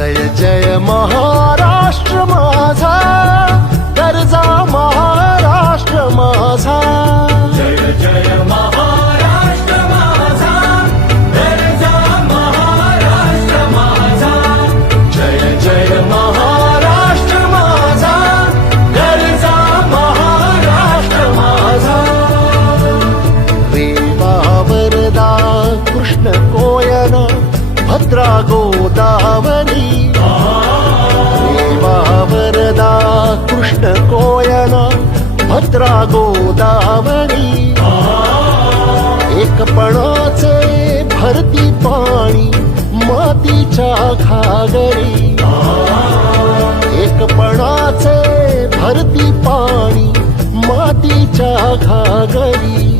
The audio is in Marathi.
जय जय महाराष्ट्र माझा गरजा महाराष्ट्र माझा. जय जय महाराष्ट्र माझा गरजा महाराष्ट्र माझा. जय जय महाराष्ट्र माझा गरजा महाराष्ट्र माझा. रेवा वरदा कृष्ण कोयना भद्रा गोदावरी कृष्ण कोयना भद्रा गोदावरी. एकपणाचे भरती पाणी मातीच्या घागरी. एकपणाचे भरती पाणी मातीच्या घागरी.